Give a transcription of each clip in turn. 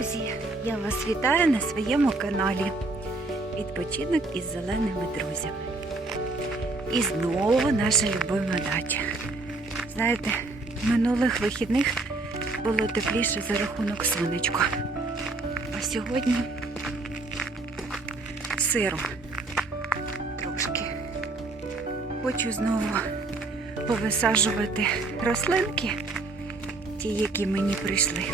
друзі! Я вас вітаю на своєму каналі Відпочинок із зеленими друзями. І знову наша любима дача. Знаєте, минулих вихідних було тепліше за рахунок сонечка. А сьогодні сиру трошки. Хочу знову повисаджувати рослинки, ті, які мені прийшли.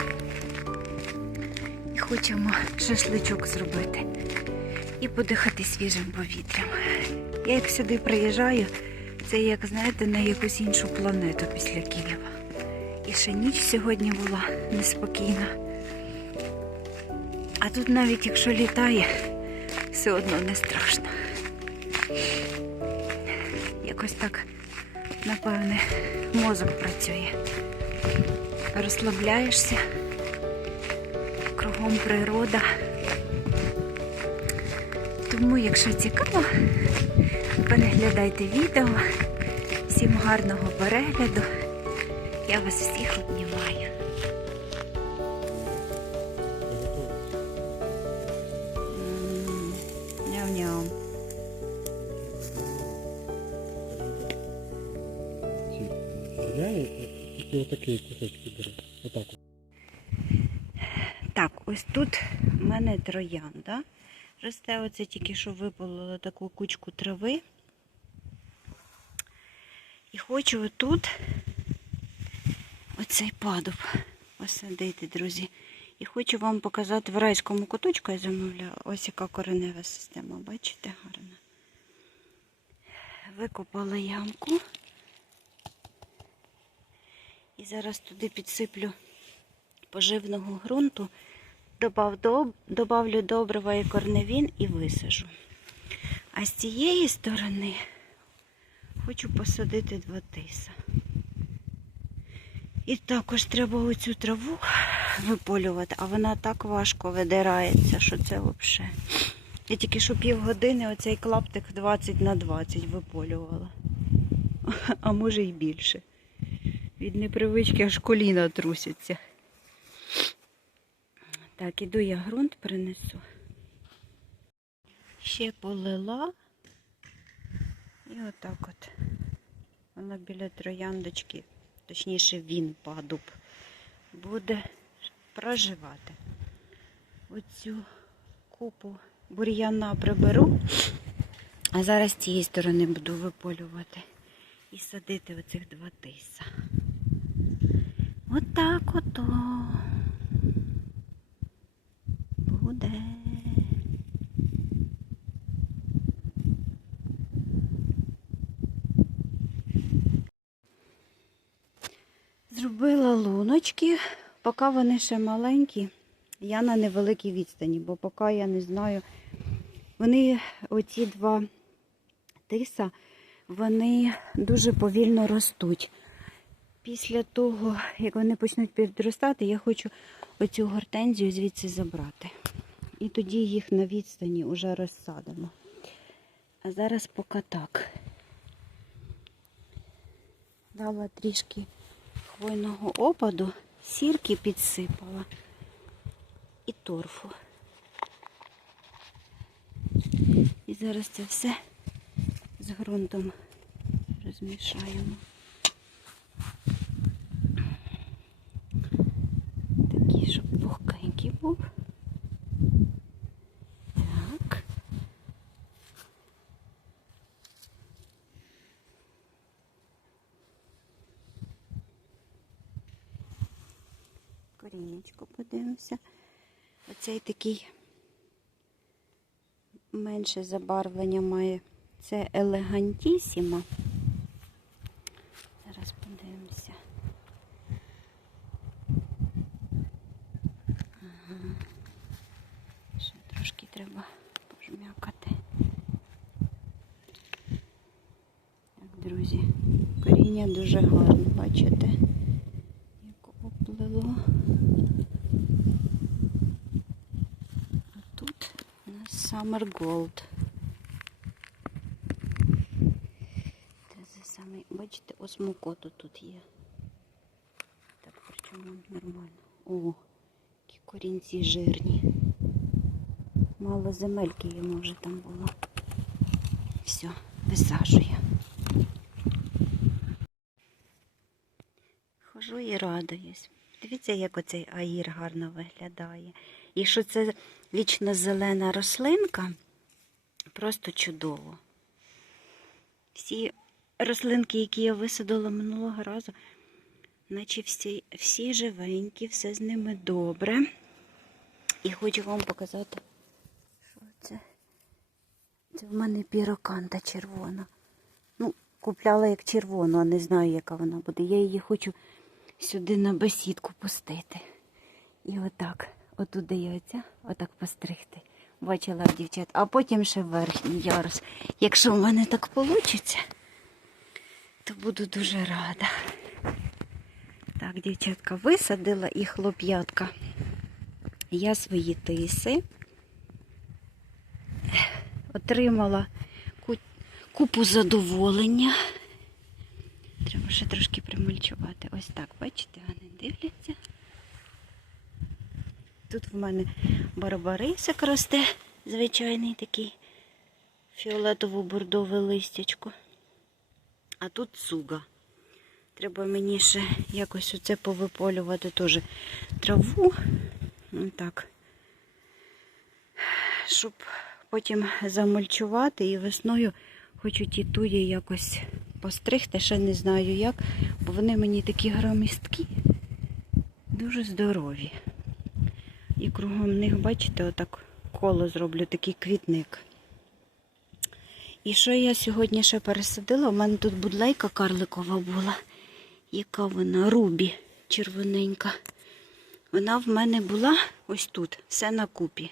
Хочемо шашличок зробити і подихати свіжим повітрям. Я як сюди приїжджаю, це як, знаєте, на якусь іншу планету після Києва. І ще ніч сьогодні була неспокійна. А тут навіть якщо літає, все одно не страшно. Якось так, напевне, мозок працює. Розслабляєшся кругом природа. Тому, якщо цікаво, переглядайте відео. Всім гарного перегляду. Я вас всіх обнімаю. Няу-няу. Я тільки кусочки беру. Отак. от. Так, ось тут в мене троянда. Росте оце тільки що випалила таку кучку трави. І хочу отут оцей падуб посадити, друзі. І хочу вам показати в райському куточку я замовляла. Ось яка коренева система, бачите, гарна. Викопала ямку. І зараз туди підсиплю поживного ґрунту, добавлю добрива і корневін і висажу. А з цієї сторони хочу посадити два тиса. І також треба оцю траву виполювати, а вона так важко видирається, що це взагалі. Я тільки що півгодини оцей клаптик 20 на 20 виполювала. А може й більше. Від непривички аж коліна трусяться. Так, іду я ґрунт принесу. Ще полила. І отак от. Вона біля трояндочки, точніше він падуб, буде проживати. Оцю купу бур'яна приберу, а зараз з цієї сторони буду виполювати і садити оцих два тиса. Отак от ото буде. Зробила луночки, поки вони ще маленькі, я на невеликій відстані, бо поки я не знаю, вони, оці два тиса, вони дуже повільно ростуть. Після того, як вони почнуть підростати, я хочу оцю гортензію звідси забрати. І тоді їх на відстані вже розсадимо. А зараз поки так. Дала трішки хвойного опаду, сірки підсипала і торфу. І зараз це все з ґрунтом розмішаємо. Такий, щоб пухкенький був. Так. Корінечко подивимося. Оцей такий менше забарвлення має. Це елегантісіма. Зараз подивимося. Ще трошки треба пожмякати. Так, друзі, коріння дуже гарне, бачите, як оплило. А тут у нас Summer Gold. Це самий, бачите, осмокоту тут є. Так, причому нормально. О, які Корінці жирні. Мало земельки йому вже там було. Все, висаджую. Хожу і радуюсь. Дивіться, як оцей аїр гарно виглядає. І що це вічно зелена рослинка, просто чудово. Всі рослинки, які я висадила минулого разу, наче всі, всі живенькі, все з ними добре. І хочу вам показати, що це. Це в мене піроканта червона. Ну, купляла як червону, а не знаю, яка вона буде. Я її хочу сюди на бесідку пустити. І отак, отуди я оця, отак постригти. Бачила дівчат, а потім ще верхній ярус. Якщо в мене так вийде, то буду дуже рада. Так, дівчатка, висадила і хлоп'ятка. Я свої тиси отримала купу задоволення. Треба ще трошки примульчувати. Ось так, бачите, вони дивляться. Тут в мене барбарисик росте, звичайний такий фіолетово-бордове листячко. А тут цуга. Треба мені ще якось оце повиполювати теж траву. Так. Щоб потім замульчувати і весною хочу ті туї якось постригти, ще не знаю як, бо вони мені такі громісткі, дуже здорові. Кругом них, бачите, отак коло зроблю, такий квітник. І що я сьогодні ще пересадила? У мене тут будлейка карликова була. Яка вона? Рубі червоненька. Вона в мене була ось тут, все на купі.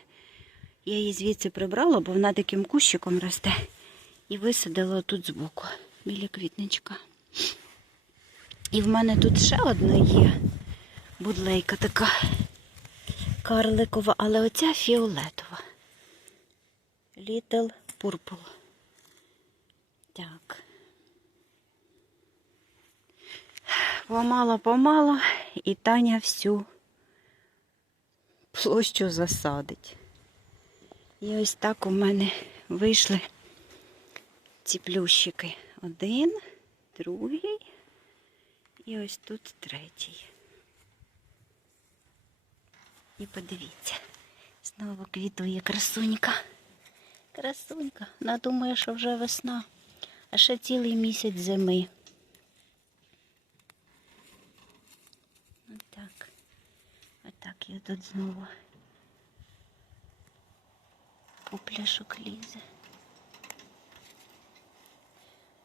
Я її звідси прибрала, бо вона таким кущиком росте. І висадила тут збоку, біля квітничка. І в мене тут ще одна є будлейка така карликова, але оця фіолетова. Little Purple. Так. Помало-помало, і Таня всю площу засадить. І ось так у мене вийшли ці плющики. Один, другий і ось тут третій. І подивіться, знову квітує красунька. Красунька. Вона думає, що вже весна, а ще цілий місяць зими. Отак. Отак я тут знову у пляшок лізе.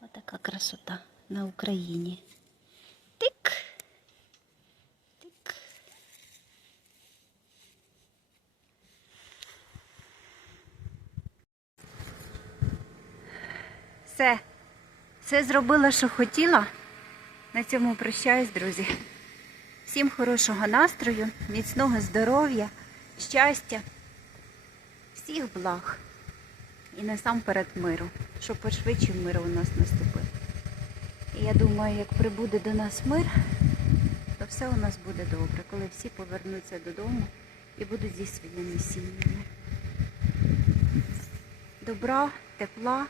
Отака красота на Україні. Тик. Тик. Все. Все зробила, що хотіла. На цьому прощаюсь, друзі. Всім хорошого настрою, міцного здоров'я, щастя, всіх благ і насамперед миру, щоб пошвидше мир у нас наступив. І я думаю, як прибуде до нас мир, то все у нас буде добре, коли всі повернуться додому і будуть зі своїми сім'ями. Добра, тепла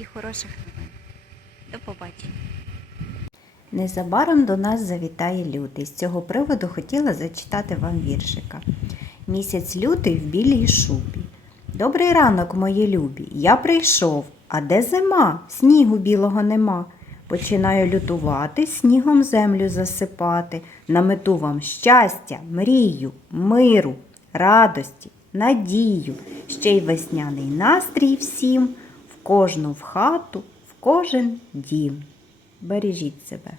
і хороших новин. До побачення. Незабаром до нас завітає лютий. З цього приводу хотіла зачитати вам віршика. Місяць лютий в білій шубі. Добрий ранок, мої любі. Я прийшов, а де зима? Снігу білого нема. Починаю лютувати, снігом землю засипати. Намету вам щастя, мрію, миру, радості, надію, ще й весняний настрій всім, кожну в хату, в кожен дім. Бережіть себе.